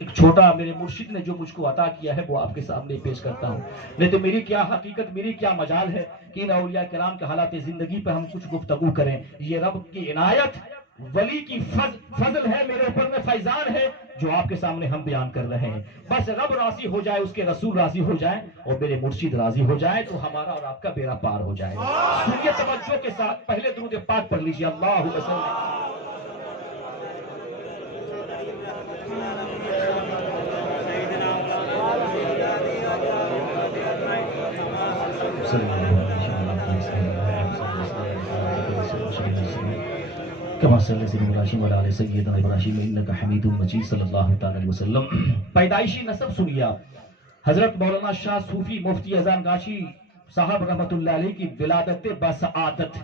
ایک چھوٹا میرے مرشد نے جو مجھ کو عطا کیا ہے وہ آپ کے سامنے پیش کرتا ہوں. نہیں تو میری کیا حقیقت، میری کیا مجال ہے کہ ان اولیاء کرام کے حالات زندگی پہ ہم کچھ گفتگو کریں. یہ رب کی عنایت، ولی کی فضل ہے، میرے اوپر میں فیضان ہے جو آپ کے سامنے ہم بیان کر رہے ہیں. بس رب راضی ہو جائے، اس کے رسول راضی ہو جائیں اور میرے مرشد راضی ہو جائے تو ہمارا اور آپ کا بیڑا پار ہو جائے. سنیے توجہ کے ساتھ، پہلے درود پاک پڑھ لیجیے. اللہ وسلم. كما صلى سيدنا ابراہیم وعلى آل سیدنا ابراہیم انک حمید مجید صلی اللہ تعالی علیہ وسلم. پیدائشی نسب سنیے آپ. حضرت مولانا شاہ صوفی مفتی اذان گاچھی صاحب رحمت اللہ علیہ کی ولادت بسعادت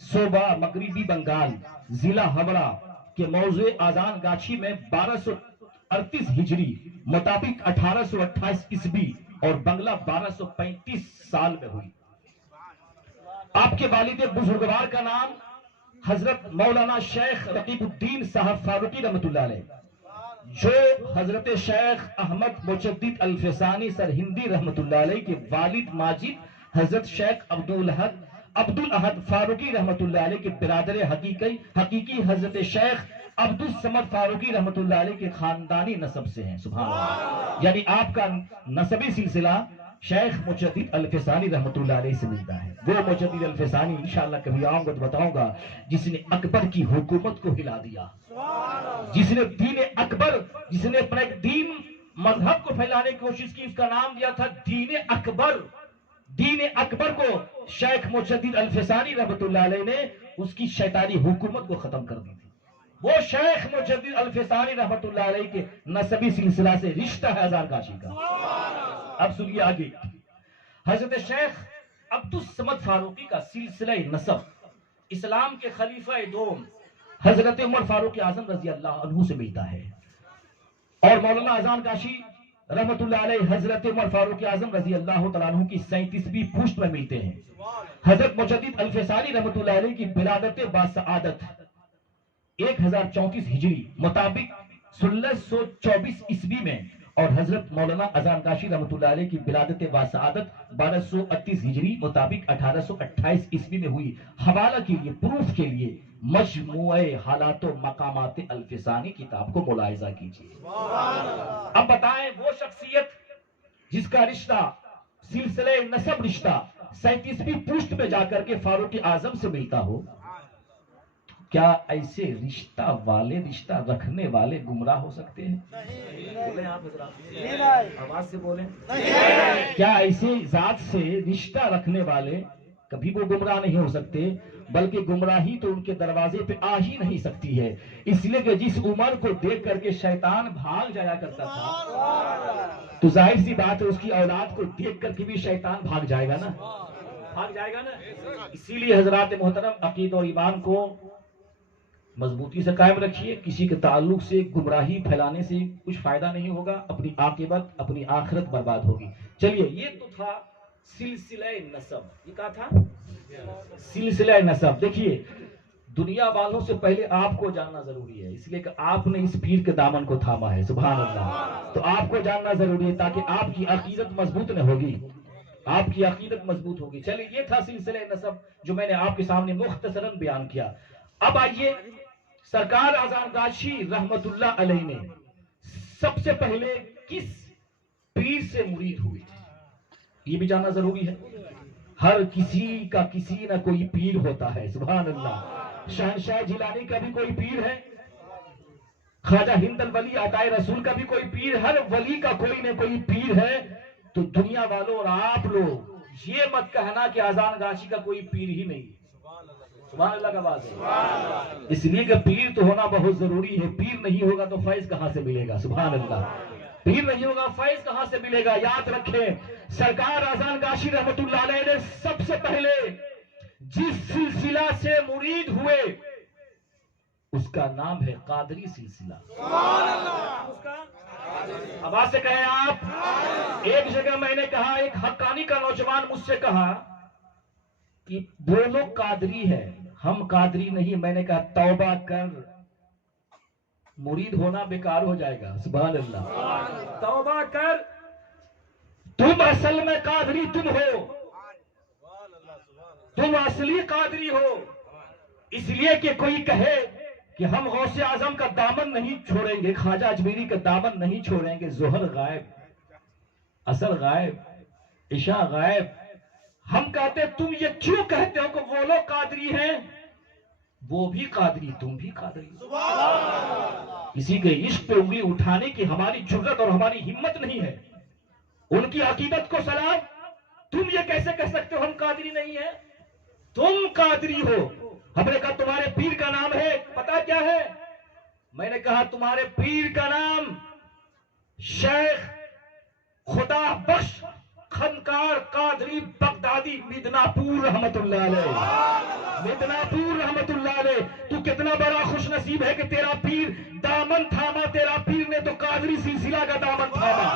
صوبہ مغربی بنگال ضلع ہبڑا کے موضع اذان گاچھی میں 1238 ہجری مطابق 1828 عیسوی اور بنگلہ 1235 سال میں ہوئی. آپ کے والد بزرگوار کا نام حضرت مولانا شیخ رقیب الدین صاحب فاروقی رحمت اللہ علیہ، جو حضرت شیخ احمد مجدد الفسانی سرہندی رحمت اللہ علیہ کے والد ماجد حضرت شیخ عبد الاحد فاروقی رحمت اللہ علیہ کے برادر حقیقی حضرت شیخ عبد الصمد فاروقی رحمت اللہ علیہ کے خاندانی نسب سے ہیں. سبحان اللہ. یعنی آپ کا نسبی سلسلہ شیخ مجدد الفسانی رحمت اللہ علیہ سے ملتا ہے. وہ مجدد الفسانی انشاءاللہ کبھی آؤں گا تو بتاؤں گا جس نے اکبر کی حکومت کو ہلا دیا، جس نے دین اکبر، جس نے اپنا ایک دین مذہب کو پھیلانے کی کوشش کی، اس کا نام دیا تھا دین اکبر. دین اکبر کو شیخ مجدد الفسانی رحمت اللہ علیہ نے اس کی شیطانی حکومت کو ختم کر دی تھی. وہ شیخ مجدد الفسانی رحمت اللہ علیہ کے نسبی سلسلہ سے رشتہ ہے اذان گاچھی کا. اب سنیے آگے. حضرت شیخ عبد الصمد فاروقی کا سلسلہ نسب اسلام کے خلیفہ دوم حضرت عمر فاروق اعظم رضی اللہ عنہ سے ملتا ہے، اور مولانا اذان گاچھی رحمت اللہ علیہ حضرت عمر فاروق اعظم رضی اللہ تعالیٰ عنہ کی 37ویں پشت میں ملتے ہیں. حضرت مجدد الفسانی رحمت اللہ علیہ کی ولادت باسعادت 1034 ہجری مطابق 1624 عیسوی میں، اور حضرت مولانا اذان گاچھی رحمت اللہ علیہ کی ولادت باسعادت 1238 ہجری مطابق 1828 عیسوی میں ہوئی. حوالہ کے لیے، پروف کے لیے مجموعہ حالات و مقامات الفسانی کتاب کو ملاحظہ کیجیے. اب بتائیں وہ شخصیت جس کا رشتہ سلسلہ نسب رشتہ 37ویں پشت میں جا کر کے فاروق اعظم سے ملتا ہو، کیا ایسے رشتہ والے، رشتہ رکھنے والے گمراہ ہو سکتے ہیں؟ بولیں آپ حضرات، آواز سے بولیں. کیا ایسے ذات سے رشتہ رکھنے والے کبھی وہ گمراہ نہیں ہو سکتے؟ بلکہ گمراہی تو ان کے دروازے پہ آ ہی نہیں سکتی ہے، اس لیے کہ جس عمر کو دیکھ کر کے شیطان بھاگ جایا کرتا تھا تو ظاہر سی بات ہے اس کی اولاد کو دیکھ کر کے بھی شیطان بھاگ جائے گا نا، بھاگ جائے گا نا. اسی لیے حضرات محترم، عقیدہ اور ایمان کو مضبوطی سے قائم رکھیے. کسی کے تعلق سے گمراہی پھیلانے سے کچھ فائدہ نہیں ہوگا، اپنی عاقبت، اپنی آخرت برباد ہوگی. چلیے، یہ تو تھا سلسلہ نسب. یہ کہا تھا سلسلہ نسب. دیکھیے، دنیا والوں سے پہلے آپ کو جاننا ضروری ہے، اس لیے کہ آپ نے اس پیر کے دامن کو تھاما ہے. سبحان اللہ. تو آپ کو جاننا ضروری ہے تاکہ آپ کی عقیدت مضبوط نہ ہوگی، آپ کی عقیدت مضبوط ہوگی. چلیے، یہ تھا سلسلہ نسب جو میں نے آپ کے سامنے مختصراً بیان کیا. اب آئیے، سرکار اذان گاچھی رحمت اللہ علیہ نے سب سے پہلے کس پیر سے مرید ہوئی تھی، یہ بھی جاننا ضروری ہے. ہر کسی کا کسی نہ کوئی پیر ہوتا ہے. سبحان اللہ. شہنشاہ جیلانی کا بھی کوئی پیر ہے، خواجہ ہند الولی عطائے رسول کا بھی کوئی پیر، ہر ولی کا کوئی نہ کوئی پیر ہے. تو دنیا والوں اور آپ لوگ یہ مت کہنا کہ اذان گاچھی کا کوئی پیر ہی نہیں. سبحان اللہ کا بات ہے. اس لیے کہ پیر تو ہونا بہت ضروری ہے. پیر نہیں ہوگا تو فیض کہاں سے ملے گا؟ سبحان اللہ. پیر نہیں ہوگا فیض کہاں سے ملے گا؟ یاد رکھیں، سرکار اذان گاچھی رحمت اللہ علیہ نے سب سے پہلے جس سلسلہ سے مرید ہوئے اس کا نام ہے قادری سلسلہ. اس کا آواز سے کہیں آپ. ایک جگہ میں نے کہا، ایک حقانی کا نوجوان مجھ سے کہا کہ وہ لوگ قادری ہے، ہم قادری نہیں. میں نے کہا توبہ کر، مرید ہونا بیکار ہو جائے گا. سبحان اللہ. توبہ کر. تم اصل میں قادری تم ہو, تم اصلی قادری ہو. اس لیے کہ کوئی کہے کہ ہم غوث اعظم کا دامن نہیں چھوڑیں گے, خواجہ اجمیری کا دامن نہیں چھوڑیں گے. ظہر غائب, اصل غائب, عشاء غائب. ہم کہتے تم یہ کیوں کہتے ہو کہ وہ لوگ قادری ہیں؟ وہ بھی قادری, تم بھی قادری. کسی کے عشق پہ انگلی اٹھانے کی ہماری جرت اور ہماری ہمت نہیں ہے. ان کی عقیدت کو سلام. تم یہ کیسے کہہ سکتے ہو ہم قادری نہیں ہیں؟ تم قادری ہو. ہم نے کہا تمہارے پیر کا نام ہے, پتا کیا ہے؟ میں نے کہا تمہارے پیر کا نام شیخ خدا بخش خنکار قادری بغدادی مدناپور رحمت اللہ علیہ. مدناپور رحمت اللہ علیہ. تو کتنا بڑا خوش نصیب ہے کہ تیرا پیر دامن تھاما. تیرا پیر نے تو قادری سلسلہ کا دامن تھاما,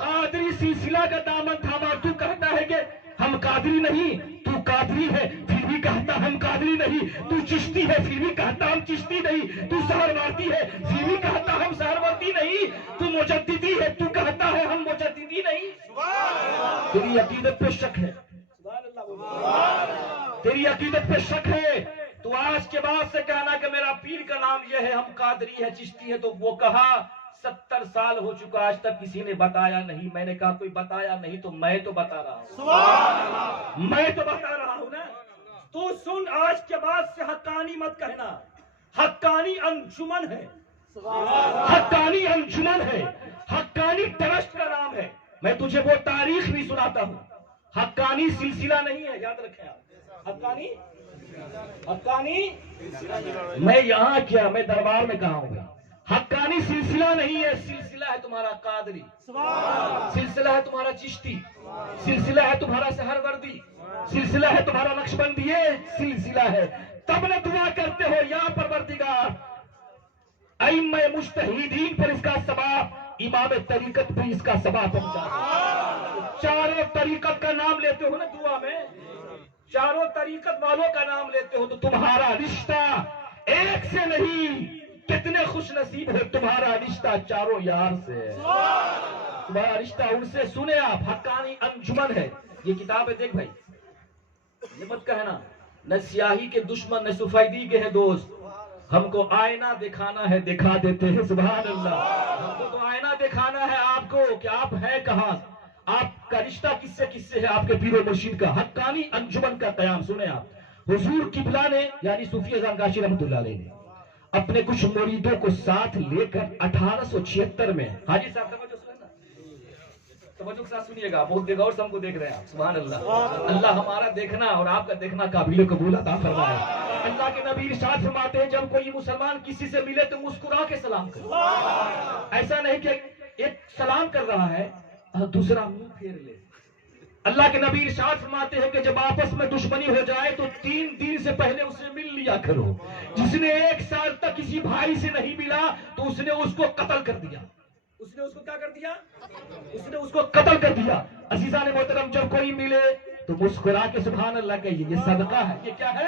قادری سلسلہ کا دامن تھاما. تو کہتا ہے کہ ہم قادری نہیں, تو قادری ہے پھر بھی کہتا ہم قادری نہیں. تو چشتی ہے پھر بھی کہتا ہم چشتی نہیں. تو سہروردی ہے پھر بھی کہتا ہم سہروردی نہیں. تو مجددی ہے تو کہتا ہے ہم مجددی نہیں. تیری عقیدت پہ شک ہے, تیری عقیدت پہ شک ہے. تو آج کے بعد سے کہنا کہ میرا پیر کا نام یہ ہے, ہم قادری ہے چشتی ہے. تو وہ کہا 70 سال ہو چکا آج تک کسی نے بتایا نہیں. میں نے کہا کوئی بتایا نہیں تو میں تو بتا رہا ہوں, میں تو بتا رہا ہوں نا. تو سن, آج کے بعد سے حقانی مت کہنا. حقانی انجمن ہے, حقانی انجمن ہے, حقانی ٹرسٹ کا نام ہے. میں تجھے وہ تاریخ بھی سناتا ہوں. حقانی سلسلہ نہیں ہے, یاد رکھیں آپ. حقانی, حقانی میں یہاں کیا, میں دربار میں کہا ہوں. حقانی سلسلہ نہیں ہے, سلسلہ ہے تمہارا قادری, سلسلہ ہے تمہارا چشتی, سلسلہ ہے تمہارا سہروردی, سلسلہ ہے تمہارا نقشبندی. یہ سلسلہ ہے. تب نہ دعا کرتے ہو یا پروردگار ائمہ مجتہدین پر اس کا ثواب, امام طریقت پر اس کا ثواب پہنچا. چاروں طریقت کا نام لیتے ہو نا دعا میں, چاروں طریقت والوں کا نام لیتے ہو, تو تمہارا رشتہ ایک سے نہیں. کتنے خوش نصیب ہے, تمہارا رشتہ چاروں یار سے ہے, تمہارا رشتہ ان سے. سنے آپ, حقانی انجمن ہے یہ کتاب ہے. دیکھ بھائی, یہ مت کہنا نہ سیاہی کے دشمن نہ سفیدی کے ہیں دوست. ہم کو آئینہ دکھانا ہے, دکھا دیتے ہیں. سبحان اللہ. ہم کو تو آئینہ دکھانا ہے آپ کو کہ آپ ہیں کہاں, آپ کا رشتہ کس سے ہے, آپ کے پیر و مرشد کا. حقانی انجمن کا قیام. سنے آپ, حضور قبلہ نے یعنی صوفی اذان کاشی رحمت اللہ علیہ نے اپنے کچھ مریدوں کو ساتھ لے کر 1876 میں, حاجی صاحب توجہ کے ساتھ سنیے گا, بہت غور سے ہم کو دیکھ رہے ہیں آپ. سبحان اللہ. اللہ ہمارا دیکھنا اور آپ کا دیکھنا قابل قبول عطا فرمائے. اللہ کے نبی ارشاد فرماتے ہیں جب کوئی مسلمان کسی سے ملے تو مسکرا کے سلام کرے. ایسا نہیں کہ ایک سلام کر رہا ہے اور دوسرا منہ پھیر لے. اللہ کے نبی ارشاد فرماتے ہیں کہ جب آپس میں دشمنی ہو جائے تو 3 دن سے پہلے اسے مل لیا کرو. جس نے 1 سال تک کسی بھائی سے نہیں ملا تو اس نے اس کو قتل کر دیا. اس نے اس کو کیا کر دیا, اس نے اس کو قتل کر دیا. عزیزان محترم, جب کوئی ملے تو مسکرا کے سبحان اللہ کہیے. یہ صدقہ ہے. یہ کیا ہے؟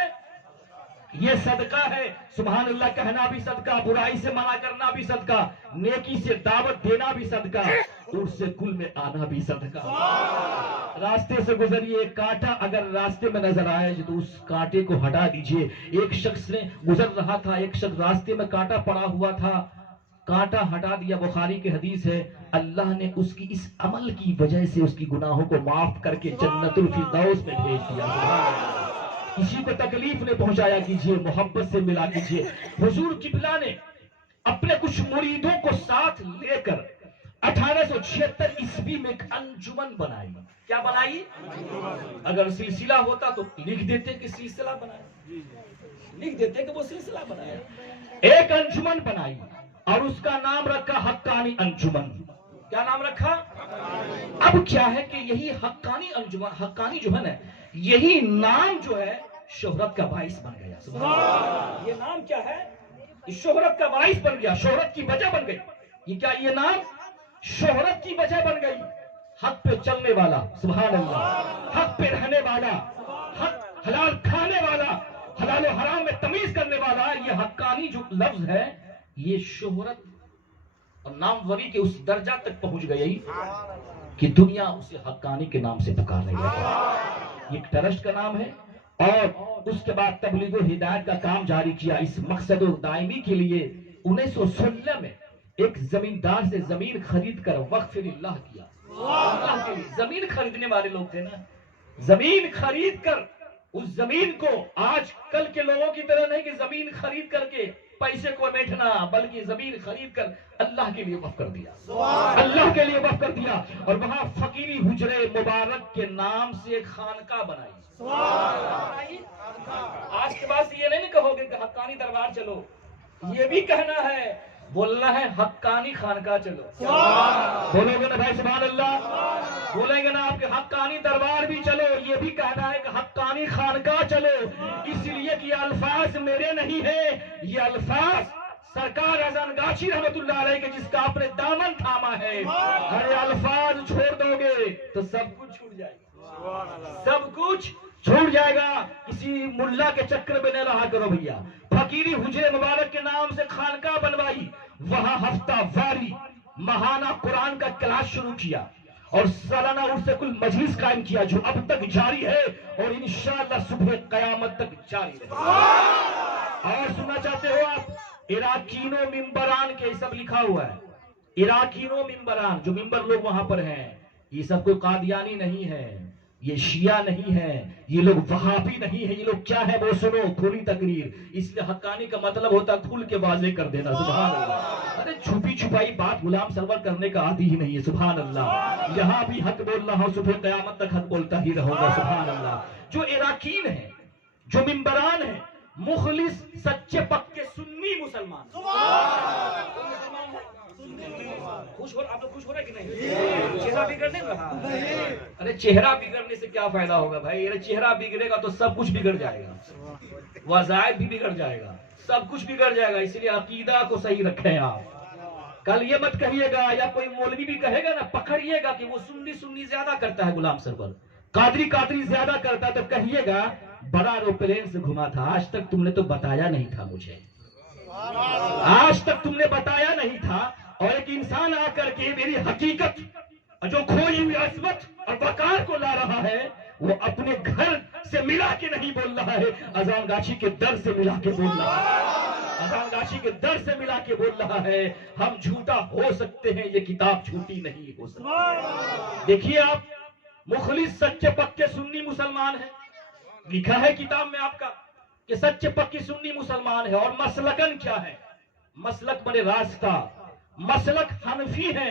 یہ صدقہ ہے. سبحان اللہ کہنا بھی صدقہ, برائی سے منع کرنا بھی صدقہ, نیکی سے دعوت دینا بھی صدقہ, اونٹ سے کل میں آنا بھی صدقہ. راستے سے گزریے, کانٹا اگر راستے میں نظر آئے تو اس کانٹے کو ہٹا دیجئے. ایک شخص نے گزر رہا تھا, ایک شخص راستے میں کانٹا پڑا ہوا تھا, کانٹا ہٹا دیا. بخاری کی حدیث ہے, اللہ نے اس کی اس عمل کی وجہ سے اس کی گناہوں کو معاف کر کے جنت الفردوس میں بھیج دیا. کسی کو تکلیف نے پہنچایا کیجئے, محبت سے ملا کیجئے. حضور قبلہ نے اپنے کچھ مریدوں کو ساتھ لے کر 1876 عیسوی میں ایک انجمن بنائی. کیا بنائی؟ اگر سلسلہ ہوتا تو لکھ دیتے کہ سلسلہ بنایا, لکھ دیتے کہ وہ سلسلہ بنایا. ایک انجمن بنائی اور اس کا نام رکھا حقانی انجمن. کیا نام رکھا؟ اب کیا ہے کہ یہی حقانی انجمن, حقانی جو ہے نا, یہی نام جو ہے شہرت کا باعث بن گیا. یہ نام کیا ہے؟ شہرت کا باعث بن گیا, شہرت کی وجہ بن گئی. یہ کیا, یہ نام شہرت کی وجہ بن گئی. حق پہ چلنے والا, سبحان اللہ, حق پہ رہنے والا, حق حلال کھانے والا, حلال و حرام میں تمیز کرنے والا. یہ حقانی جو لفظ ہے یہ شہرت اور ناموری کے اس درجہ تک پہنچ گئی کہ دنیا اسے حقانی کے نام سے پکارنے لگی. یہ ایک ٹرسٹ کا نام ہے اور اس کے بعد تبلیغ و ہدایت کا کام جاری کیا. اس مقصد و دائمی کے لیے 1916 میں ایک زمیندار سے زمین خرید کر وقف للہ کیا. اللہ کے لیے زمین خریدنے والے لوگ تھے نا, زمین خرید کر اس زمین کو آج کل کے لوگوں کی طرح نہیں کہ زمین خرید کر کے پیسے کو بیٹھنا, بلکہ زمین خرید کر اللہ کے لیے وقف کر دیا, اللہ کے لیے وقف کر دیا. اور وہاں فقیری حجرے مبارک کے نام سے ایک خانقاہ بنائی. آج کے بعد یہ نہیں کہو گے کہ حقانی دربار چلو, یہ بھی کہنا ہے, بولنا ہے حقانی خانقاہ چلو. بولو گے نا بھائی سبحان اللہ, بولیں گے نا آپ کے حقانی دربار بھی چلو. یہ بھی کہنا ہے کہ حقانی خانقاہ چلو, اس لیے کہ یہ الفاظ میرے نہیں ہیں, یہ الفاظ سرکار اذان گاچھی رحمت اللہ علیہ کے جس کا آپ نے دامن تھاما ہے. ارے الفاظ چھوڑ دو گے تو سب کچھ چھوٹ جائے گا, سب کچھ چھوٹ جائے گا. کسی ملا کے چکر میں نہ رہا کرو بھیا. فقیری حجرے مبارک کے نام سے خانقاہ بنوائی, وہاں ہفتہ واری ماہانہ قرآن کا کلاس شروع کیا اور سالانہ عرس کل مجلس قائم کیا, جو اب تک جاری ہے اور انشاءاللہ صبح قیامت تک جاری رہے گا. اور سننا چاہتے ہو آپ, اراکین و ممبران کے سب لکھا ہوا ہے. اراکین و ممبران جو ممبر لوگ وہاں پر ہیں, یہ سب کوئی قادیانی نہیں ہے, یہ شیعہ نہیں ہے, یہ لوگ وہابی نہیں ہے. یہ لوگ کیا ہے وہ سنو, کھلی تقریر. اس لیے حقانی کا مطلب ہوتا ہے کھل کے واضح کر دینا. سبحان اللہ. ارے چھپی چھپائی بات غلام سرور کرنے کا عادی ہی نہیں ہے. سبحان اللہ. یہاں بھی حق بولنا ہو, صبح قیامت تک حق بولتا ہی رہوں گا. سبحان اللہ. جو اراکین ہیں, جو ممبران ہیں, مخلص سچے پکے سنی مسلمان. خوش ہو آپ لوگ, خوش ہو رہے کہ نہیں؟ چہرہ بگڑنے رہا. ارے چہرہ بگڑنے سے کیا فائدہ ہوگا بھائی؟ ارے چہرہ بگڑے گا تو سب کچھ بگڑ جائے گا, وظائف بھی بگڑ جائے گا, سب کچھ بگڑ جائے گا. اس لیے عقیدہ کو صحیح رکھیں آپ. کل یہ مت کہیے گا, یا کوئی مولوی بھی کہے گا نا, پکڑیے گا کہ وہ سنی زیادہ کرتا ہے غلام سرور, قادری زیادہ کرتا ہے, تو کہیے گا بڑا ایروپلین سے گھما تھا, آج تک تم نے تو بتایا نہیں تھا مجھے, آج تک تم نے بتایا نہیں تھا. اور ایک انسان آ کر کے میری حقیقت جو کھوئی ہوئی عصمت اور وقار کو لا رہا ہے, وہ اپنے گھر سے ملا کے نہیں بول رہا ہے, اذان گاچھی کے در سے ملا کے بول رہا ہے, اذان گاچھی کے در سے ملا کے بول رہا ہے. ہم جھوٹا ہو سکتے ہیں, یہ کتاب جھوٹی نہیں ہو سکتی. دیکھیے آپ, مخلص سچے پکے سنی مسلمان ہیں, لکھا ہے کتاب میں آپ کا کہ سچے پکی سنی مسلمان ہے. اور مسلکن کیا ہے؟ مسلک بڑے راستہ, مسلک حنفی ہے.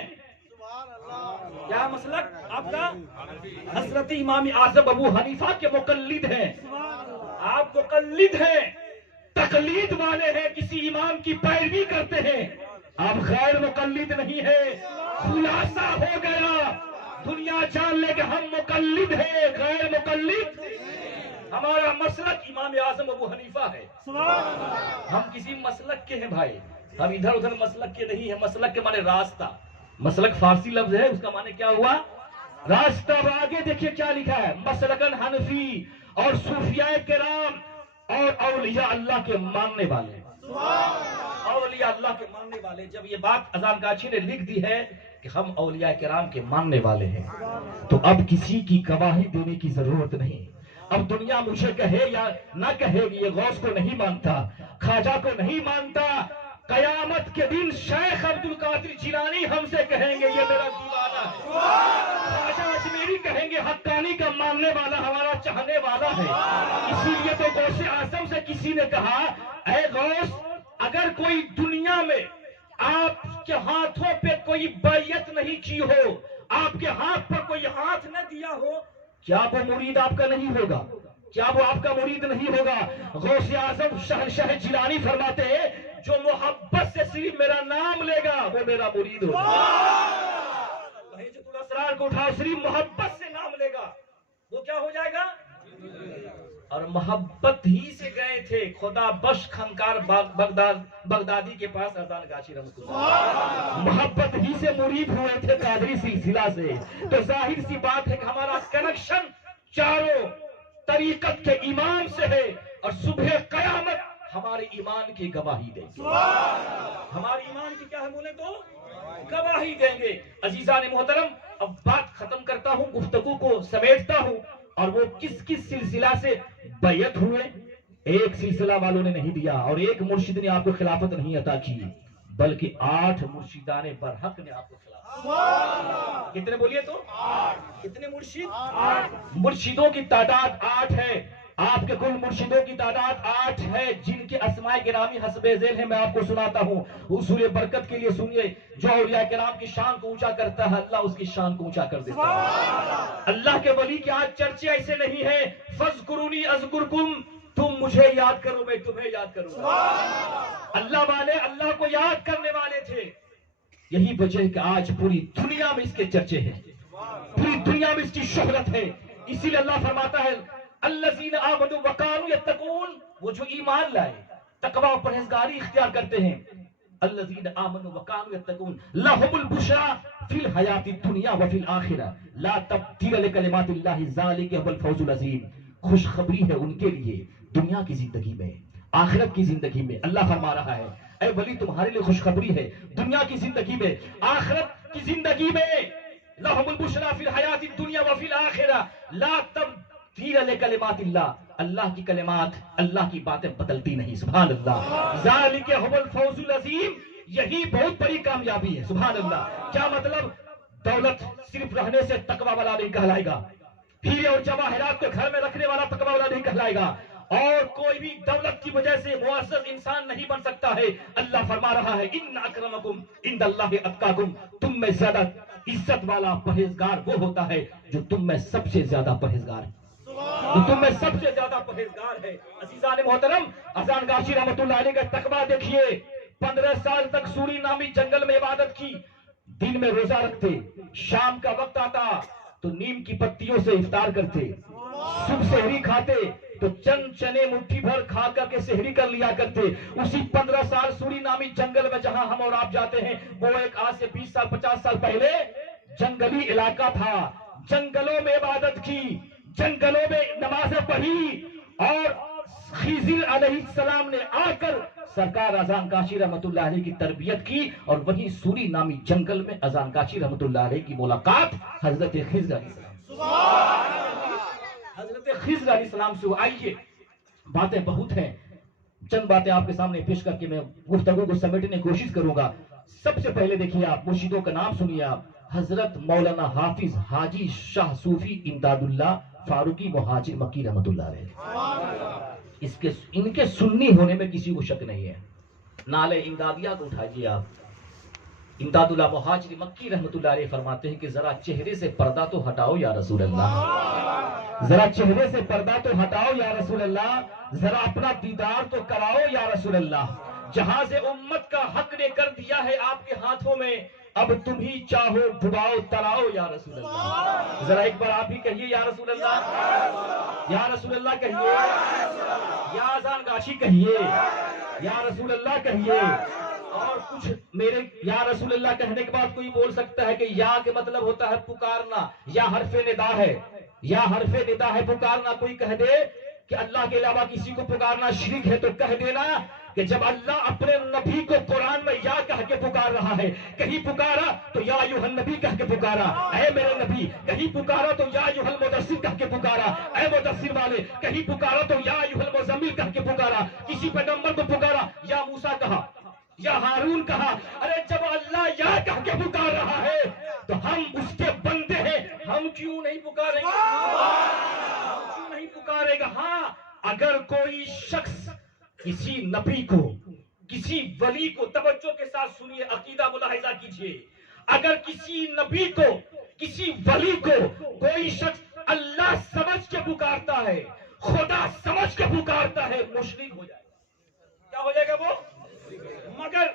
کیا مسلک آپ کا؟ حضرت امام اعظم ابو حنیفہ کے مقلد ہیں. آپ مقلد ہیں, تقلید والے ہیں, کسی امام کی پیروی کرتے ہیں. آپ غیر مقلد نہیں ہیں. خلاصہ ہو گیا, دنیا جان لے کہ ہم مقلد ہیں, غیر مقلد. ہمارا مسلک امام اعظم ابو حنیفہ ہے. ہم کسی مسلک کے ہیں بھائی, ہم ادھر ادھر مسلک کے نہیں ہیں. مسلک کے معنی راستہ, مسلک فارسی لفظ ہے, اس کا معنی کیا ہوا؟ راستہ. آگے دیکھیے کیا لکھا ہے, مسلکن حنفی اور صوفیاء کرام اور اولیاء اللہ کے ماننے والے. اولیاء اللہ کے ماننے والے. جب یہ بات اذان گاچھی نے لکھ دی ہے کہ ہم اولیاء کرام کے ماننے والے ہیں, تو اب کسی کی گواہی دینے کی ضرورت نہیں. اب دنیا مجھے کہے یا نہ کہے گی, یہ غوث کو نہیں مانتا, خواجہ کو نہیں مانتا. قیامت کے دن شیخ عبد القادر جیلانی ہم سے کہیں گے یہ میرا دیوانہ ہے. خواجہ اجمیری کہیں گے حقانی کا ماننے والا ہمارا چاہنے والا ہے. اسی لیے تو غوث اعظم سے کسی نے کہا, اے غوث, اگر کوئی دنیا میں آپ کے ہاتھوں پہ کوئی بیعت نہیں کی ہو, آپ کے ہاتھ پر کوئی ہاتھ نہ دیا ہو, کیا وہ مرید آپ کا نہیں ہوگا؟ کیا وہ آپ کا مرید نہیں ہوگا؟ غوث اعظم شہنشاہ جیلانی فرماتے ہیں, جو محبت سے صرف میرا نام لے گا وہ میرا مرید ہوگا. بہجت الاسرار کو اٹھاؤ, صرف محبت سے نام لے گا وہ کیا ہو جائے گا؟ اور محبت ہی سے گئے تھے خدا بخش خانقار بغدادی کے پاس اذان گاچھی رحمۃ اللہ, محبت ہی سے مرید ہوئے تھے قادری سلسلہ سے. تو ظاہر سی بات ہے کہ ہمارا کنیکشن چاروں طریقت کے امام سے ہے, اور صبح قیامت ہمارے ایمان کی گواہی دیں گے، ہمارے ایمان کی کیا ہے بولے تو گواہی دیں گے۔ عزیزان محترم، اب بات ختم کرتا ہوں، گفتگو کو سمیٹتا ہوں، اور وہ کس کس سلسلہ سے بیعت ہوئے؟ ایک سلسلہ والوں نے نہیں دیا، اور ایک مرشد نے آپ کو خلافت نہیں عطا کی، بلکہ 8 مرشدان برحق نے آپ کو خلافت۔ کتنے بولیے تو؟ کتنے مرشد؟ مرشدوں کی تعداد 8 ہے، آپ کے کل مرشدوں کی تعداد 8 ہے، جن کے اسماء گرامی حسب ذیل ہے، میں آپ کو سناتا ہوں، حصول برکت کے لیے سنیے۔ جو اولیاء کرام کی شان کو اونچا کرتا ہے، اللہ اس کی شان کو اونچا کر دیتا ہے۔ اللہ کے ولی کے آج چرچے ایسے نہیں ہیں، فَاذْكُرُونِي أَذْكُرْكُمْ، تم مجھے یاد کرو میں تمہیں یاد کروں گا۔ اللہ والے اللہ کو یاد کرنے والے تھے، یہی وجہ ہے کہ آج پوری دنیا میں اس کے چرچے ہیں، پوری دنیا میں اس کی شہرت ہے۔ اسی لیے اللہ فرماتا ہے الذین آمنوا وکانوا یتقون، وہ جو ایمان لائے، تقوی و پرہیزگاری اختیار کرتے ہیں، الذین آمنوا وکانوا یتقون لہم البشریٰ فی الحیاۃ الدنیا وفی الآخرہ لا تبدیل لکلمات اللہ ذالک هو الفوز العظیم۔ خوشخبری ہے ان کے لیے دنیا کی زندگی میں، آخرت کی زندگی میں۔ اللہ فرما رہا ہے اے ولی تمہارے لیے خوشخبری ہے، دنیا کی زندگی میں، آخرت کی زندگی میں، لہم البشریٰ فی الحیاۃ الدنیا وفی الآخرہ لا تبدیل لکلمات اللہ، اللہ کی کلمات، اللہ کی باتیں بدلتی نہیں، سبحان اللہ۔ ذالک هو الفوز العظیم، یہی بہت بڑی کامیابی ہے، سبحان اللہ۔ کیا مطلب؟ دولت صرف رہنے سے تقوی والا نہیں کہلائے گا، ہیرے اور جواہرات کو گھر میں رکھنے والا تقوی والا نہیں کہلائے گا، اور کوئی بھی دولت کی وجہ سے معزز انسان نہیں بن سکتا ہے۔ اللہ فرما رہا ہے ان اکرمکم عند اللہ اتقاکم، تم میں زیادہ عزت والا پرہیزگار وہ ہوتا ہے جو تم میں سب سے زیادہ پرہیزگار ہے، جو تم میں سب سے زیادہ پرہیزگار ہے۔ عزیزان محترم، اذان غاشی رحمت اللہ علیہ کا تقویٰ دیکھیے، 15 سال تک سوری نامی جنگل میں عبادت کی، دن میں روزہ رکھتے، شام کا وقت آتا تو نیم کی پتیوں سے افطار کرتے، صبح سحری کھاتے تو چند چنے مٹھی بھر کھا کر کے سحری کر لیا کرتے۔ اسی 15 سال سوری نامی جنگل میں جہاں ہم اور آپ جاتے ہیں، وہ ایک آج سے 20 سال 50 سال پہلے جنگلی علاقہ تھا، جنگلوں میں عبادت کی، جنگلوں میں نمازیں پڑھی، اور خضر علیہ السلام نے آ کر سرکار اذان غاشی رحمت اللہ علیہ کی تربیت کی، اور وہی سوری نامی جنگل میں اذان غاشی رحمت اللہ علیہ کی ملاقات حضرت خضر علیہ السلام، حضرت خضر علیہ السلام سے۔ آئیے، باتیں بہت ہیں، چند باتیں آپ کے سامنے پیش کر کے میں گفتگو کو سمیٹنے کی کوشش کروں گا۔ سب سے پہلے دیکھیے، آپ مرشدوں کا نام سنیے، آپ حضرت مولانا حافظ حاجی شاہ صوفی امداد اللہ فاروقی مہاجر مکی رحمت اللہ علیہ، ان کے سنی ہونے میں کسی کو شک نہیں ہے۔ نالے امدادیہ کو اٹھائیے آپ، امداد اللہ مہاجر مکی رحمت اللہ علیہ فرماتے ہیں کہ ذرا چہرے سے پردہ تو ہٹاؤ یا رسول اللہ، ذرا چہرے سے پردہ تو ہٹاؤ یا رسول اللہ، ذرا اپنا دیدار تو کراؤ یا رسول اللہ، جہاں سے امت کا حق نے کر دیا ہے آپ کے ہاتھوں میں، اب تم ہی چاہو ڈباؤ تراؤ یا رسول اللہ۔ ذرا ایک بار آپ ہی کہیے یا رسول اللہ، یا رسول اللہ کہیے، یا اذان غاشی کہیے، یا رسول اللہ کہیے۔ اور کچھ میرے یا رسول اللہ کہنے کے بعد کوئی بول سکتا ہے کہ یا کے مطلب ہوتا ہے پکارنا، یا حرف ندا ہے، یا حرف ندا ہے پکارنا۔ کوئی کہہ دے کہ اللہ کے علاوہ کسی کو پکارنا شرک ہے، تو کہہ دینا کہ جب اللہ اپنے نبی کو قرآن میں یا کہہ کے پکار رہا ہے، کہیں پکارا تو یا ایھا النبی کہہ کے پکارا، اے میرے نبی، کہیں پکارا تو یا ایھا المدثر کہہ کے پکارا، اے مدثر والے، کہیں پکارا تو یا ایھا المزمل کہہ کے پکارا، کسی پیغمبر کو پکارا یا موسیٰ کہا یا ہارون کہا۔ ارے جب اللہ یا کہہ کے پکار رہا ہے تو ہم اس کے بندے ہیں، ہم کیوں نہیں پکاریں گے؟ ہم کیوں نہیں پکارے گا؟ ہاں، اگر کوئی شخص کسی نبی کو، کسی ولی کو، توجہ کے ساتھ سنیے، عقیدہ ملاحظہ کیجئے، اگر کسی نبی کو، کسی ولی کو کوئی شخص اللہ سمجھ کے پکارتا ہے، خدا سمجھ کے پکارتا ہے، مشرک ہو جائے گا۔ کیا ہو جائے گا وہ؟ مگر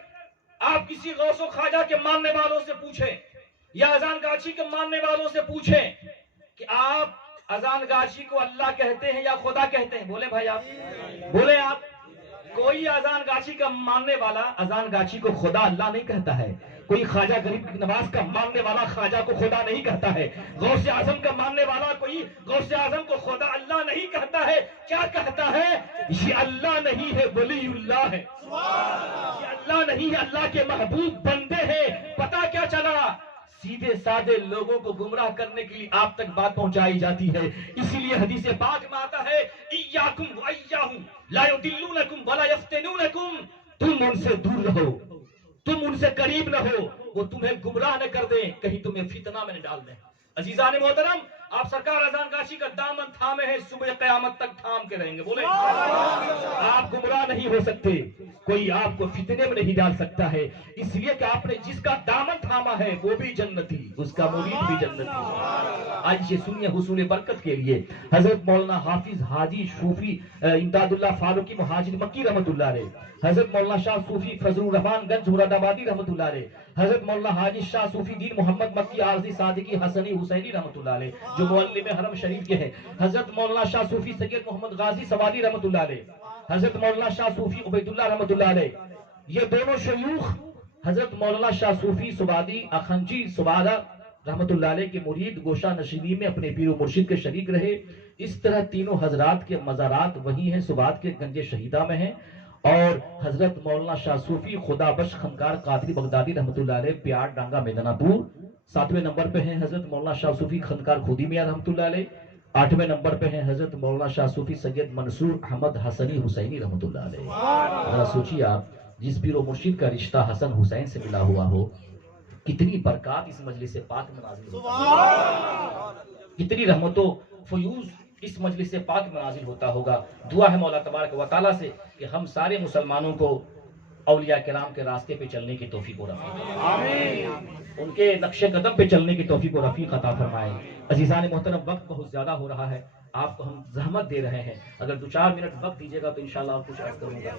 آپ کسی غوث و خواجہ کے ماننے والوں سے پوچھیں، یا اذان غاشی کے ماننے والوں سے پوچھیں کہ آپ اذان غاشی کو اللہ کہتے ہیں یا خدا کہتے ہیں؟ بولے بھائی آپ، بولے آپ۔ کوئی اذان غاشی کا ماننے والا اذان غاشی کو خدا اللہ نہیں کہتا ہے، کوئی خواجہ غریب نواز کا ماننے والا خواجہ کو خدا نہیں کہتا ہے، غوث اعظم کا ماننے والا کوئی غوث اعظم کو خدا اللہ نہیں کہتا ہے. کیا کہتا ہے؟ یہ اللہ نہیں ہے، ولی اللہ ہے. یہ اللہ نہیں ہے، اللہ کے محبوب بندے ہیں. پتا کیا چلا؟ سیدھے سادے لوگوں کو گمراہ کرنے کے لیے آپ تک بات پہنچائی جاتی ہے. اسی لیے حدیث پاک میں آتا ہے ایاکم وایاہم لا یضلونکم ولا یفتنونکم. تم ان سے دور رہو، تم ان سے قریب نہ ہو، وہ تمہیں گمراہ نہ کر دیں، کہیں تمہیں فتنہ میں نہ ڈال دیں. عزیزان محترم، آپ سرکار اذان گاشی کا دامن تھامے ہیں، صبح قیامت تک تھام کے رہیں گے. بولے آپ گمراہ نہیں ہو سکتے، کوئی آپ کو فتنے میں نہیں ڈال سکتا ہے، اس لیے کہ آپ نے جس کا دامن تھاما ہے وہ بھی جنتی، اس کا مرید بھی جنتی. آج یہ سنیے حصول برکت کے لیے حضرت مولانا حافظ حاجی صوفی امداد اللہ فاروقی مہاجر مکی رحمۃ اللہ علیہ، حضرت مولانا شاہ صوفی فضل الرحمان گنج مراد آبادی رحمۃ اللہ علیہ، حضرت مولانا حاجی شاہ صوفی دین محمد مکی عارضی صادقی حسنی حسینی رحمۃ اللہ علیہ جو معلم حرم شریف کے ہیں، حضرت مولانا شاہ صوفی سید محمد غازی سوادی رحمۃ اللہ علیہ، حضرت مولانا شاہ صوفی عبید اللہ رحمۃ اللہ علیہ. یہ دونوں شیوخ حضرت مولانا شاہ صوفی سوادی اخنجی سوادہ رحمۃ اللہ علیہ کے مرید گوشہ نشینی میں اپنے پیر و مرشد کے شریک رہے. اس طرح تینوں حضرات کے مزارات وہی ہیں، سواد کے گنج شہیدہ میں ہیں. اور حضرت مولانا شاہ صوفی خدا بخش خنکار قادری بغدادی رحمۃ اللہ علیہ پیار ڈانگا میدنا پور 7ویں نمبر پہ ہیں. حضرت مولانا شاہ صوفی خنکار خودی میاں رحمۃ اللہ علیہ 8ویں نمبر پہ ہیں. حضرت مولانا شاہ صوفی سید منصور احمد حسنی حسینی رحمۃ اللہ علیہ. ذرا سوچیے آپ، جس پیر و مرشد کا رشتہ حسن حسین سے ملا ہوا ہو، کتنی برکات اس مجلس پاک میں نازل ہوتا، کتنی رحمت و فیوز اس مجلس پاک میں نازل ہوتا ہوگا. دعا ہے مولا تبارک و تعالیٰ سے کہ ہم سارے مسلمانوں کو اولیاء کرام کے راستے پہ چلنے کی توفیق و رفیق، ان کے نقش قدم پہ چلنے کی توفیق و رفیق عطا فرمائے. عزیزان محترم، وقت بہت زیادہ ہو رہا ہے، آپ کو ہم زحمت دے رہے ہیں، اگر 2-4 منٹ وقت دیجیے گا تو انشاءاللہ آپ کچھ عرض کروں گا.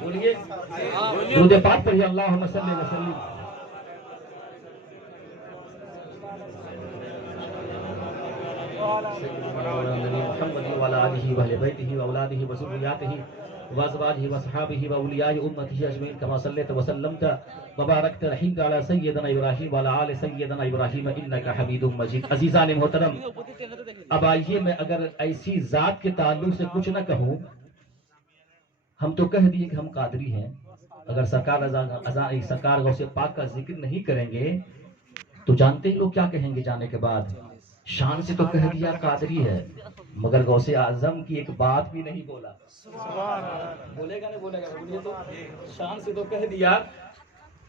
بولیے درود پاک پڑھیے، اللہم صلی وسلم. محمد وعلى آله وأهل بيته وأولاده وذرياته وأزواجه وأصحابه وأولياء أمته أجمعين كما صليت وسلمت وباركت رحمت على سيدنا إبراهيم وعلى آل سيدنا إبراهيم إنك حميد مجيد. عزیزان محترم، اب آئیے میں اگر ایسی ذات کے تعلق سے کچھ نہ کہوں، ہم تو کہہ دیے کہ ہم قادری ہیں، اگر سرکار غوث پاک کا ذکر نہیں کریں گے تو جانتے ہیں لوگ کیا کہیں گے جانے کے بعد؟ شان سے تو کہہ دیا قادری ہے، مگر غوث اعظم کی ایک بات بھی نہیں بولا. بولے گا نہیں بولے گا؟ بولیے تو. شان سے تو کہہ دیا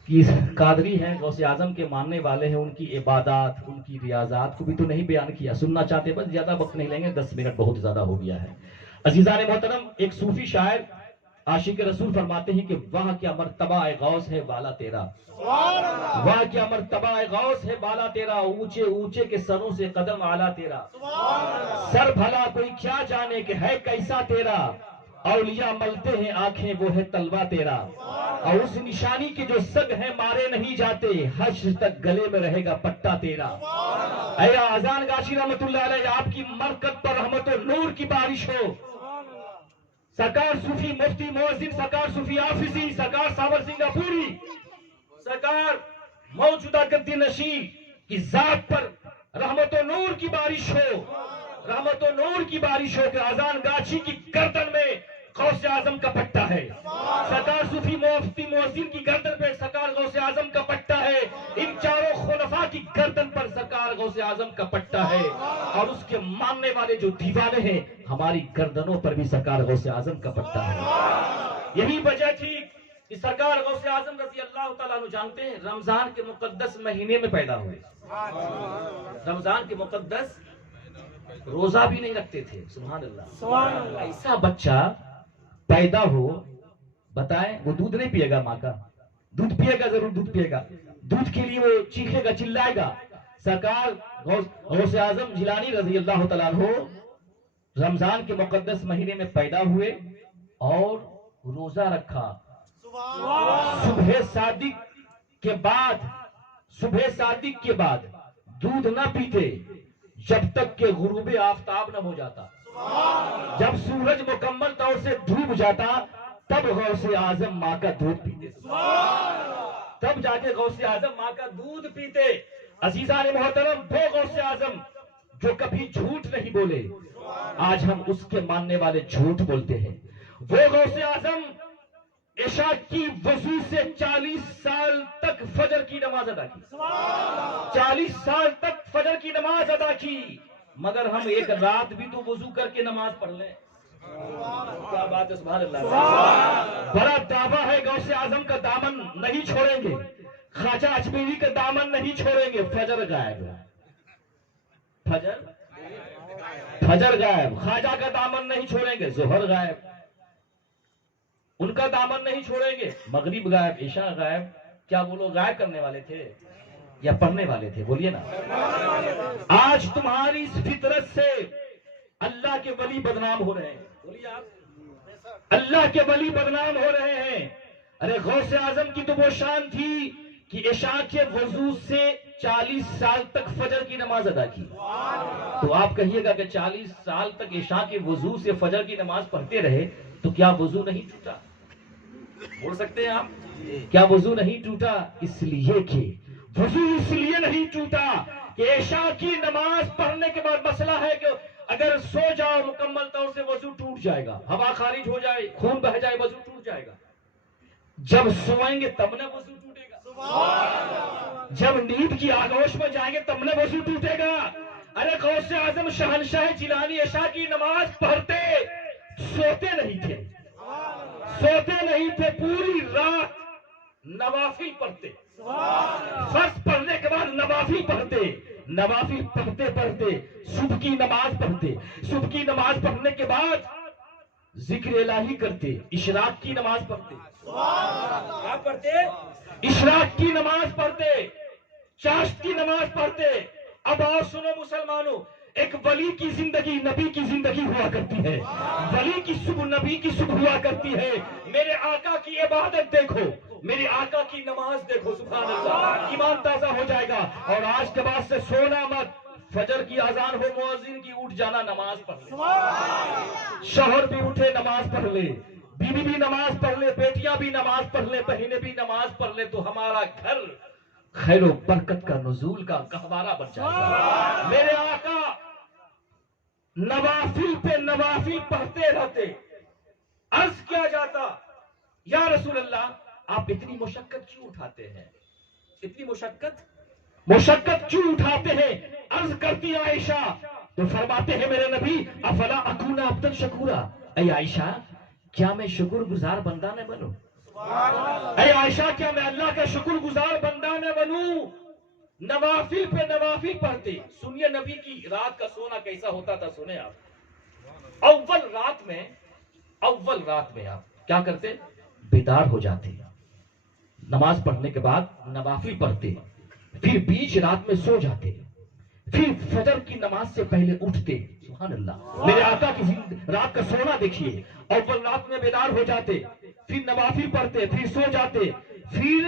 کہ قادری ہیں، غوث اعظم کے ماننے والے ہیں، ان کی عبادات، ان کی ریاضات کو بھی تو نہیں بیان کیا. سننا چاہتے بس زیادہ وقت نہیں لیں گے، 10 منٹ بہت زیادہ ہو گیا ہے. عزیزان محترم، ایک صوفی شاعر عاشق رسول فرماتے ہیں کہ واہ کیا مرتبہ اے غوث ہے بالا تیرا، واہ کیا مرتبہ اے غوث ہے بالا تیرا، اونچے اونچے کے سروں سے قدم اعلیٰ تیرا، سر بھلا کوئی کیا جانے کہ ہے کیسا تیرا، اولیاء ملتے ہیں آنکھیں وہ ہے تلوا تیرا، اور اس نشانی کے جو سگ ہیں مارے نہیں جاتے، حشر تک گلے میں رہے گا پٹا تیرا. اے اذان گاشی رحمت اللہ علیہ، آپ کی مرکت پر رحمت و نور کی بارش ہو. سرکار صوفی مفتی مؤذن سرکار صوفی حافظی سرکار ساور سنگھ پوری سرکار موجودہ گدی نشی کی ذات پر رحمت و نور کی بارش ہو، رحمت و نور کی بارش ہو کہ اذان گاچھی کی گردن میں غوث اعظم کا پٹا ہے، سرکار صوفی مفتی مؤذن کی گردن پہ سرکار غوث اعظم کا پٹا ہے، ان چاروں خلفاء کی گردن پر سرکار غوث اعظم کا پٹا ہے، اور اس کے ماننے والے جو دیوانے ہیں ہماری گردنوں پر بھی سرکار غوث اعظم کا پٹا ہے. یہی وجہ تھی کہ سرکار غوث اعظم رضی اللہ تعالیٰ عنہ جانتے ہیں رمضان کے مقدس مہینے میں پیدا ہوئے. رمضان کے مقدس روزہ بھی نہیں رکھتے تھے. سبحان اللہ. ایسا بچہ پیدا ہو، بتائیں وہ دودھ نہیں پیے گا، ماں کا دودھ پیے گا، ضرور دودھ پیے گا، دودھ کے لیے وہ چیخے گا، چلائے گا. سرکار غوث اعظم جیلانی رضی اللہ تعالیٰ عنہ رمضان کے مقدس مہینے میں پیدا ہوئے اور روزہ رکھا. صبح صادق کے بعد دودھ نہ پیتے جب تک کہ غروب آفتاب نہ ہو جاتا. جب سورج مکمل طور سے ڈوب جاتا تب غوث اعظم ماں کا دودھ پیتے، تب جا کے غوث اعظم ماں کا دودھ پیتے۔ عزیزان محترم، وہ غوث اعظم جو کبھی جھوٹ نہیں بولے، آج ہم اس کے ماننے والے جھوٹ بولتے ہیں۔ وہ غوث اعظم عشاء کی وضو سے 40 سال تک فجر کی نماز ادا کی، 40 سال تک فجر کی نماز ادا کی، مگر ہم ایک رات بھی تو وضو کر کے نماز پڑھ لیں۔ کیا بات ہے، سبحان اللہ۔ بڑا دعویٰ ہے، غوث اعظم کا دامن نہیں چھوڑیں گے، خواجہ اجمیری کا دامن نہیں چھوڑیں گے۔ فجر غائب، فجر غائب، خواجہ کا دامن نہیں چھوڑیں گے، ظہر غائب، ان کا دامن نہیں چھوڑیں گے، مغرب غائب، عشاء غائب۔ کیا وہ لوگ غائب کرنے والے تھے یا پڑھنے والے تھے؟ بولیے نا۔ آج تمہاری اس فطرت سے اللہ کے ولی بدنام ہو رہے ہیں، بولیے آپ، اللہ کے ولی بدنام ہو رہے ہیں۔ ارے غوث اعظم کی تو وہ شان تھی کہ عشاء کے وضو سے 40 سال تک فجر کی نماز ادا کی۔ تو آپ کہیے گا کہ 40 سال تک عشاء کے وضو سے فجر کی نماز پڑھتے رہے تو کیا وضو نہیں ٹوٹا؟ بول سکتے ہیں آپ، کیا وضو نہیں ٹوٹا؟ اس لیے کہ وضو اس لیے نہیں ٹوٹا کہ عشاء کی نماز پڑھنے کے بعد مسئلہ ہے کہ اگر سو جاؤ مکمل طور سے وضو ٹوٹ جائے گا، ہوا خارج ہو جائے، خون بہہ جائے، وضو ٹوٹ جائے گا۔ جب سوئیں گے تب نہ وضو ٹوٹے گا، جب نیند کی آغوش میں جائیں گے تب نہ وضو ٹوٹے گا۔ ارے غوث اعظم شہنشاہ جیلانی عشاء کی نماز پڑھتے، سوتے نہیں تھے، سوتے نہیں تھے، پوری رات نوافل پڑھتے، فرض پڑھنے کے بعد نوافل پڑھتے، نوافل پڑھتے پڑھتے صبح کی نماز پڑھتے، صبح کی نماز پڑھنے کے بعد ذکر الہی کرتے، اشراق کی نماز پڑھتے، کیا پڑھتے؟ اشراق کی نماز پڑھتے، چاشت کی نماز پڑھتے۔ اب اور سنو مسلمانوں، ایک ولی کی زندگی نبی کی زندگی ہوا کرتی ہے، ولی کی صبح نبی کی صبح ہوا کرتی ہے۔ میرے آقا کی عبادت دیکھو، میرے آقا کی نماز دیکھو، سبحان اللہ، ایمان تازہ ہو جائے گا۔ اور آج کے بعد سے سونا مت، فجر کی اذان ہو مؤذن کی، اٹھ جانا، نماز پڑھ لے، شوہر بھی اٹھے نماز پڑھ لے، بیوی بھی نماز پڑھ لے، بیٹیاں بھی نماز پڑھ لے، بہنیں بھی نماز پڑھ لے، تو ہمارا گھر خیر و برکت کا نزول کا گہوارہ بن جائے گا۔ میرے آقا نوافل پہ نوافل پڑھتے رہتے۔ عرض کیا جاتا، یا رسول اللہ آپ اتنی مشقت کیوں اٹھاتے ہیں؟ اتنی مشقت کیوں اٹھاتے ہیں؟ عرض کرتی عائشہ تو فرماتے ہیں میرے نبی، افلا اکون عبدا شکورا، اے عائشہ کیا میں شکر گزار بندہ نہ بنوں؟ اے عائشہ کیا میں اللہ کا شکر گزار بندہ نہ بنوں؟ نوافل پہ نوافل پڑھتے۔ سنیے نبی کی رات کا سونا کیسا ہوتا تھا، سنیں آپ۔ اول رات میں آپ کیا کرتے؟ بیدار ہو جاتے، نماز پڑھنے کے بعد نوافل پڑھتے، پھر بیچ رات میں سو جاتے، پھر فجر کی نماز سے پہلے اٹھتے۔ سبحان اللہ، میرے آقا کی رات کا سونا دیکھیے، اول رات میں بیدار ہو جاتے، پھر نوافل پڑھتے، پھر سو جاتے، پھر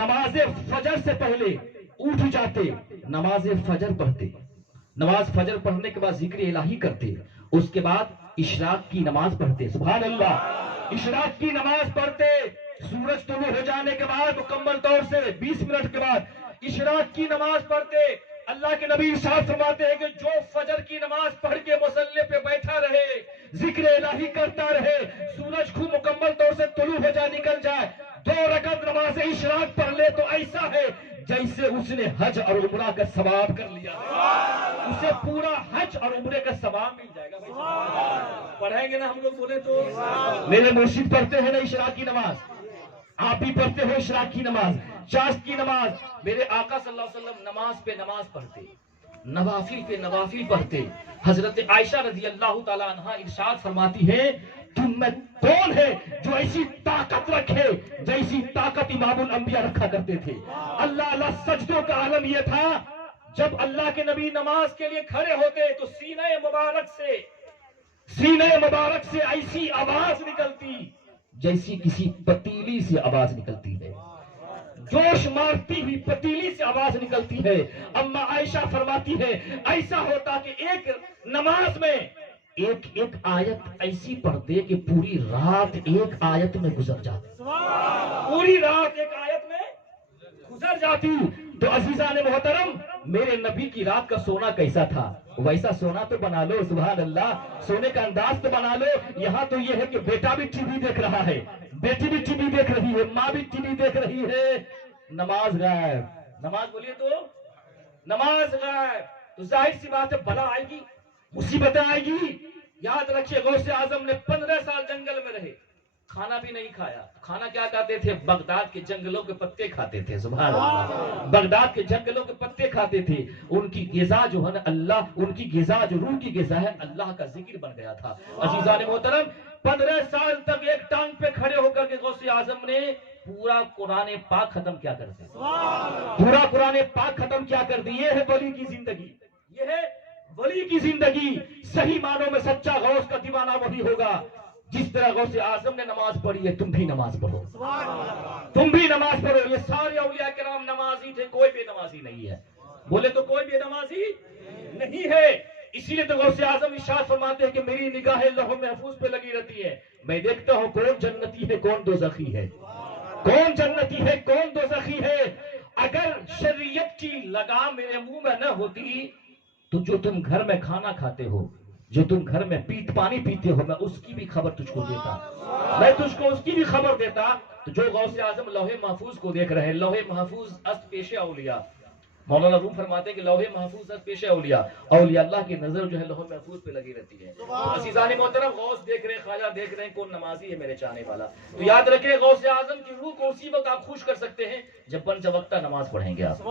نماز فجر سے پہلے اٹھ جاتے، نماز فجر پڑھتے، نماز فجر پڑھنے کے بعد ذکر الہی کرتے، اس کے بعد اشراق کی نماز پڑھتے۔ سبحان اللہ، اشراق کی نماز پڑھتے، سورج طلوع ہو جانے کے بعد مکمل طور سے 20 منٹ کے بعد اشراق کی نماز پڑھتے۔ اللہ کے نبی ارشاد فرماتے ہیں کہ جو فجر کی نماز پڑھ کے مصلی پہ بیٹھا رہے، ذکر الہی کرتا رہے، سورج کو مکمل طور سے طلوع ہو جائے، نکل جائے، 2 رکعت نماز اشراق پڑھ لے تو ایسا ہے جیسے اس نے حج اور عمرہ کا ثواب کر لیا، اسے پورا حج اور عمرے کا ثواب مل جائے گا۔ پڑھیں گے نا ہم لوگ، بولے تو میرے مرشد پڑھتے ہیں نا اشراق کی نماز، آپ بھی پڑھتے ہو اشراق کی نماز، چاشت کی نماز۔ میرے آقا صلی اللہ علیہ وسلم نماز پہ نماز پڑھتے، نوافل پہ نوافل پڑھتے۔ حضرت عائشہ رضی اللہ تعالیٰ عنہا ارشاد فرماتی ہے، تم میں کون ہے جو ایسی طاقت رکھے جیسی طاقت امام الانبیاء رکھا کرتے تھے؟ اللہ اللہ سجدوں کا عالم یہ تھا، جب اللہ کے نبی نماز کے لیے کھڑے ہوتے تو سینہ مبارک سے ایسی آواز نکلتی جیسی کسی پتیلی سے آواز نکلتی ہے، جوش مارتی ہوئی پتیلی سے آواز نکلتی ہے۔ اما عائشہ فرماتی ہے ایسا ہوتا کہ ایک نماز میں ایک ایک آیت ایسی پڑھتے کہ پوری رات ایک آیت میں گزر جاتی، پوری رات ایک آیت میں گزر جاتی۔ تو عزیزان محترم، میرے نبی کی رات کا سونا کیسا تھا؟ ویسا سونا تو بنا لو، سبحان اللہ، سونے کا انداز تو بنا لو۔ یہاں تو یہ ہے کہ بیٹا بھی ٹی وی دیکھ رہا ہے، بیٹی بھی ٹی وی دیکھ رہی ہے، ماں بھی ٹی وی دیکھ رہی ہے، نماز غائب۔ نماز بولیے تو نماز غائب، تو ظاہر سی بات ہے بلا آئے گی، مصیبتیں آئے گی۔ یاد رکھیے غوث اعظم نے 15 سال جنگل میں رہے، کھانا بھی نہیں کھایا۔ کھانا کیا کھاتے تھے؟ بغداد کے جنگلوں کے پتے کھاتے تھے، سبحان اللہ، بغداد کے جنگلوں کے پتے کھاتے تھے۔ ان کی غذا جو ہے نا اللہ، ان کی غذا جو روح کی غذا ہے اللہ کا ذکر بن گیا تھا۔ عزیزان محترم، 15 سال تک ایک ٹانگ پہ کھڑے ہو کر کے غوث اعظم نے پورا قرآن پاک ختم کیا کر دیا، پورا قرآن پاک ختم کیا کر دی۔ یہ ہے ولی کی زندگی، یہ ہے ولی کی زندگی۔ صحیح معنوں میں سچا غوث کا دیوانہ وہی ہوگا جس طرح غوث اعظم نے نماز پڑھی ہے، تم بھی نماز پڑھو، تم بھی نماز پڑھو۔ یہ سارے اولیاء کرام نمازی تھے، کوئی بے نمازی نہیں ہے، بولے تو کوئی بے نمازی نہیں ہے۔ اسی لیے تو غوث اعظم ارشاد فرماتے ہیں کہ میری نگاہیں لوح محفوظ پہ لگی رہتی ہے، میں دیکھتا ہوں کون جنتی ہے کون دوزخی ہے، کون جنتی ہے کون دوزخی ہے۔ اگر شریعت کی لگام میرے منہ میں نہ ہوتی تو جو تم گھر میں کھانا کھاتے ہو، جو تم گھر میں پانی پیتے ہو، میں اس کی بھی خبر تجھ کو دیتا، میں تجھ کو اس کی بھی خبر دیتا۔ تو جو غوث اعظم لوح محفوظ کو دیکھ رہے ہیں، لوح محفوظ است پیش اولیاء، مولانا روم فرماتے ہیں کہ لوح محفوظ است پیش اولیاء، اولیاء اللہ کی نظر جو ہے لوح محفوظ پہ لگی رہتی ہے۔ عزیزان محترم، غوث دیکھ رہے ہیں، خواجہ دیکھ رہے ہیں، کون نمازی ہے میرے چاہنے والا۔ تو یاد رکھیں غوث اعظم کی روح کو اسی وقت آپ خوش کر سکتے ہیں جب پنجوقتہ نماز پڑھیں گے، آپ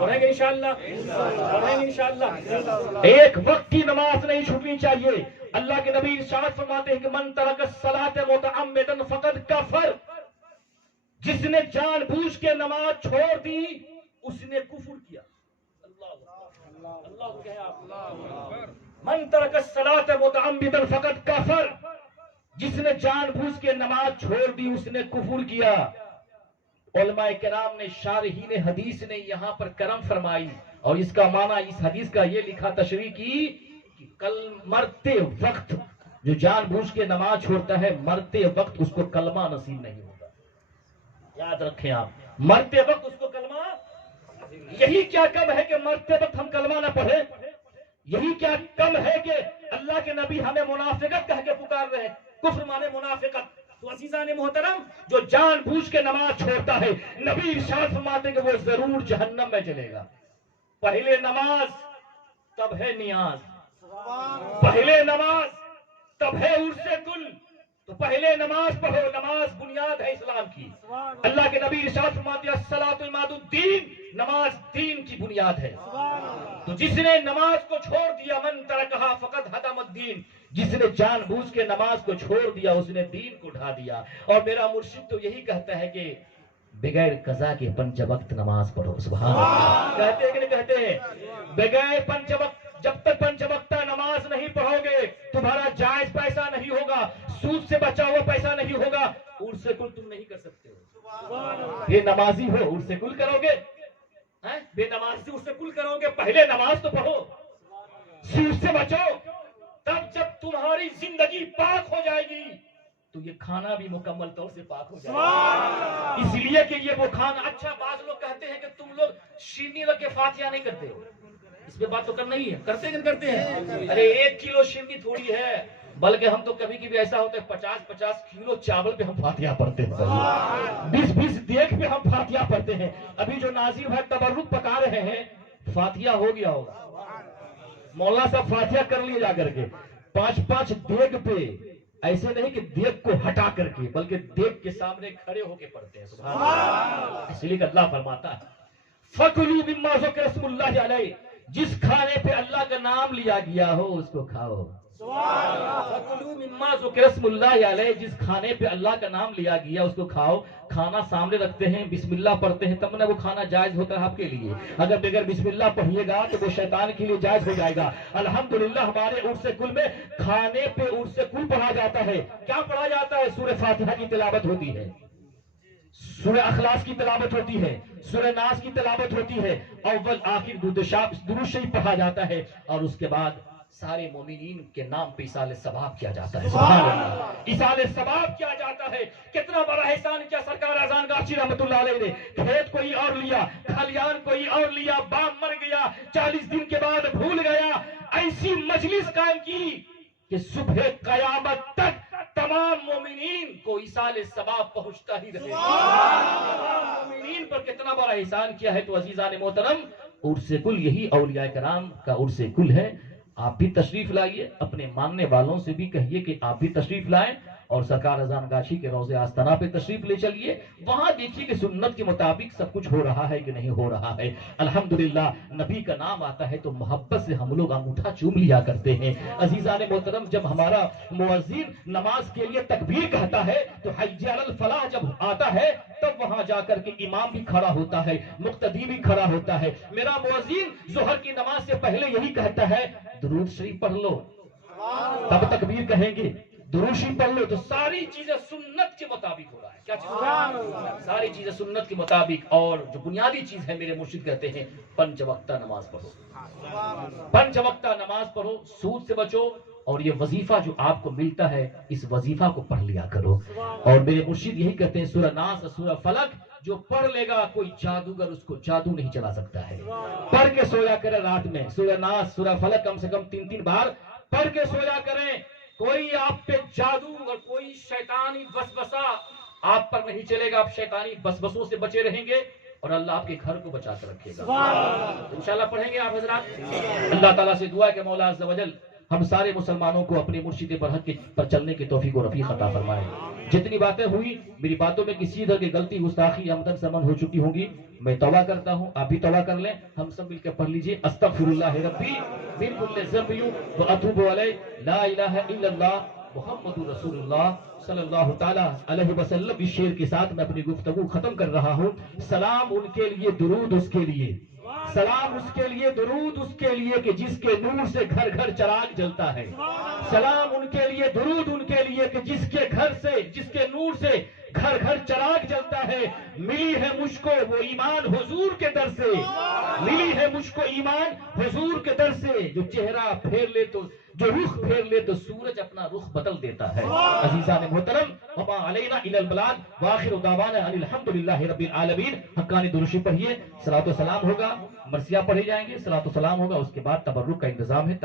پڑھیں گے انشاءاللہ، پڑھیں گے انشاءاللہ۔ ایک وقت کی نماز نہیں چھوٹنی چاہیے۔ اللہ کے نبی ارشاد فرماتے ہیں کہ من ترک الصلاۃ متعمدا فقد کفر، جس نے جان بوجھ کے نماز چھوڑ دی اس نے کفر کیا۔ اللہ کہے آپ، من ترک الصلاۃ متعمدا فقد کفر، جس نے جان بوجھ کے نماز چھوڑ دی اس نے کفر کیا۔ علماء کرام نے، شارحین حدیث نے یہاں پر کرم فرمائی اور اس کا معنی، اس حدیث کا یہ لکھا، تشریح کی کہ کل مرتے وقت جو جان بوجھ کے نماز چھوڑتا ہے، مرتے وقت اس کو کلمہ نصیب نہیں ہوتا۔ یاد رکھیں آپ، مرتے وقت اس کو کلمہ، یہی کیا کم ہے کہ مرتے وقت ہم کلمہ نہ پڑھیں، یہی کیا کم ہے کہ اللہ کے نبی ہمیں منافقت کہہ کے پکار رہے ہیں، کفر مانے منافقت۔ تو عزیزان محترم، جو جان بوجھ کے نماز چھوڑتا ہے، نبی ارشاد فرماتے ہیں کہ وہ ضرور جہنم میں چلے گا۔ پہلے نماز تب ہے نیاز، پہلے نماز تب ہے عرص کل، تو پہلے نماز پڑھو، نماز بنیاد ہے اسلام کی۔ اللہ کے نبی ارشاد فرماتے ہیں الصلاۃ عماد الدین، نماز دین کی بنیاد ہے۔ تو جس نے نماز کو چھوڑ دیا، من ترکہا فقد ہدم الدین، جس نے جان بوجھ کے نماز کو چھوڑ دیا اس نے دین کو ڈھا دیا۔ اور میرا مرشد تو یہی کہتا ہے کہ بغیر قضا کے 5 وقت نماز پڑھو، سبحان اللہ، کہتے ہیں کہ نہیں کہتے ہیں؟ بغیر 5 وقت، جب تک 5 وقتہ نماز نہیں پڑھو گے تمہارا جائز پیسہ نہیں ہوگا، سود سے بچا ہوا پیسہ نہیں ہوگا، عرص کل تم نہیں کر سکتے ہو۔ بے نمازی ہو عرص کل کرو گے، بے نمازی عرص کل کرو گے؟ پہلے نماز تو پڑھو، سود سے بچو، تب جب تمہاری زندگی پاک ہو جائے گی تو یہ کھانا بھی مکمل طور سے پاک ہو جائے گا۔ اس لیے کہ یہ وہ کھانا، اچھا بعض لوگ کہتے ہیں کہ تم لوگ شیرنی رکھ کے فاتحہ نہیں کرتے ہو، اس پہ بات تو کرنا ہی ہے، کرتے کہ کرتے ہیں؟ ارے 1 کلو شیرنی تھوڑی ہے، بلکہ ہم تو کبھی کبھی ایسا ہوتا ہے 50-50 کلو چاول پہ ہم فاتحہ پڑھتے ہیں، 20-20 دیگ پہ ہم فاتحہ پڑھتے ہیں۔ ابھی جو ناظر بھائی تبرک پکا رہے ہیں، فاتحہ ہو گیا ہوگا، مولانا صاحب فاتحہ کر لیے جا کر کے 5-5 دیگ پہ، ایسے نہیں کہ دیگ کو ہٹا کر کے، بلکہ دیگ کے سامنے کھڑے ہو کے پڑھتے ہیں، سبحان اللہ۔ اس لیے کہ اللہ فرماتا ہے فَكُلُوا مِمَّا ذُكِرَ اسْمُ اللَّهِ عَلَيْهِ، جس کھانے پہ اللہ کا نام لیا گیا ہو اس کو کھاؤ۔ فَكُلُوا مِمَّا ذُكِرَ اسْمُ اللَّهِ عَلَيْهِ، جس کھانے پہ اللہ کا نام لیا گیا اس کو کھاؤ۔ کھانا سامنے رکھتے ہیں، بسم اللہ پڑھتے ہیں، تب نہ وہ کھانا جائز ہوتا ہے آپ کے لیے۔ اگر بغیر بسم اللہ پڑھیے گا تو وہ شیطان کے لیے جائز ہو جائے گا۔ الحمدللہ ہمارے عرص کل میں کھانے پہ عرص کل پڑھا جاتا ہے۔ کیا پڑھا جاتا ہے؟ سورہ فاتحہ کی تلاوت ہوتی ہے، سورہ اخلاص کی تلاوت ہوتی ہے، سورہ ناس کی تلاوت ہوتی ہے، اول آخر درود شریف پڑھا جاتا ہے، اور اس کے بعد سارے مومنین کے نام پہ ایصال ثواب کیا جاتا ہے. سبحان اللہ, ایصال ثواب کیا جاتا ہے. کتنا بڑا احسان کیا سرکار اذان گاچی رحمت اللہ علیہ نے. کھیت کوئی اور لیا, کھلیان کوئی اور لیا, باپ مر گیا, 40 دن کے بعد بھول گیا, ایسی مجلس قائم کی کہ صبح قیامت تک تمام مومنین کو ایصال ثواب پہنچتا ہی رہے. مومنین پر کتنا بڑا احسان کیا ہے. تو عزیزان محترم, عرس کل یہی اولیاء کرام کا عرس کل ہے. آپ بھی تشریف لائیے, اپنے ماننے والوں سے بھی کہیے کہ آپ بھی تشریف لائیں, اور سرکار اذان گاچھی کے روضے آستانہ پہ تشریف لے چلیے. وہاں دیکھیے کہ سنت کے مطابق سب کچھ ہو رہا ہے کہ نہیں ہو رہا ہے. الحمدللہ نبی کا نام آتا ہے تو محبت سے ہم لوگ انگوٹھا چوم لیا کرتے ہیں. عزیزان محترم, جب ہمارا مؤذن نماز کے لیے تکبیر کہتا ہے تو حی علی الفلاح جب آتا ہے تب وہاں جا کر کے امام بھی کھڑا ہوتا ہے, مقتدی بھی کھڑا ہوتا ہے. میرا مؤذن ظہر کی نماز سے پہلے یہی کہتا ہے, درود شریف پڑھ لو, تب تکبیر کہیں گے, درود شریف پڑھ لو. تو ساری چیزیں سنت کے مطابق ہو رہا ہے. کیا چیز؟ ساری چیزیں سنت کے مطابق. اور جو بنیادی چیز ہے, میرے مرشد کہتے ہیں 5 وقتہ نماز پڑھو, 5 وقتہ نماز پڑھو, سود سے بچو, اور یہ وظیفہ جو آپ کو ملتا ہے اس وظیفہ کو پڑھ لیا کرو. اور میرے مرشد یہی کہتے ہیں, سورہ ناس اور سورہ فلق جو پڑھ لے گا کوئی جادوگر اس کو جادو نہیں چلا سکتا ہے. پڑھ کے سویا کرے رات میں, سورہ ناس سورہ فلق کم سے کم 3 بار پڑھ کے سویا کریں. کوئی آپ پہ جادو اور کوئی شیطانی وسوسہ آپ پر نہیں چلے گا. آپ شیطانی وسوسوں سے بچے رہیں گے اور اللہ آپ کے گھر کو بچا کر رکھے گا. انشاءاللہ پڑھیں گے آپ حضرات. اللہ تعالیٰ سے دعا ہے کہ مولا عز و جل ہم سارے مسلمانوں کو اپنے مرشد برحق پر چلنے کی توفیق و رفیق عطا فرمائے. جتنی باتیں ہوئی, میری باتوں میں کسی طرح کی غلطی گستاخی آمدن سمن ہو چکی ہوں گی, میں توبہ کرتا ہوں. آپ بھی توبہ کر لیں. ہم سب مل کے پڑھ لیجئے, استغفر اللہ ربی من کل ذنب واتوب الیہ, لا الہ الا اللہ محمد رسول اللہ صلی اللہ تعالیٰ علیہ وسلم. اس شعر کے ساتھ میں اپنی گفتگو ختم کر رہا ہوں. سلام ان کے لیے, درود اس کے لیے, سلام اس کے لیے, درود اس کے لیے کہ جس کے نور سے گھر گھر چراغ جلتا ہے. سلام ان کے لیے, درود ان کے لیے کہ جس کے گھر سے, جس کے نور سے گھر گھر چراغ جلتا ہے. ملی ہے مجھ کو وہ ایمان حضور کے در سے, ملی ہے مجھ کو ایمان حضور کے در سے. جو چہرہ پھیر لے تو, جو رخ پھیر لے تو سورج اپنا رخ بدل دیتا ہے. عزیزان محترم, وما علینا الا البلاغ, وآخر دعوانا ان الحمدللہ رب العالمین. حقانی درود پڑھیے, صلاۃ و سلام ہوگا, مرثیہ پڑھے جائیں گے, صلاۃ و سلام ہوگا, اس کے بعد تبرک کا انتظام ہے.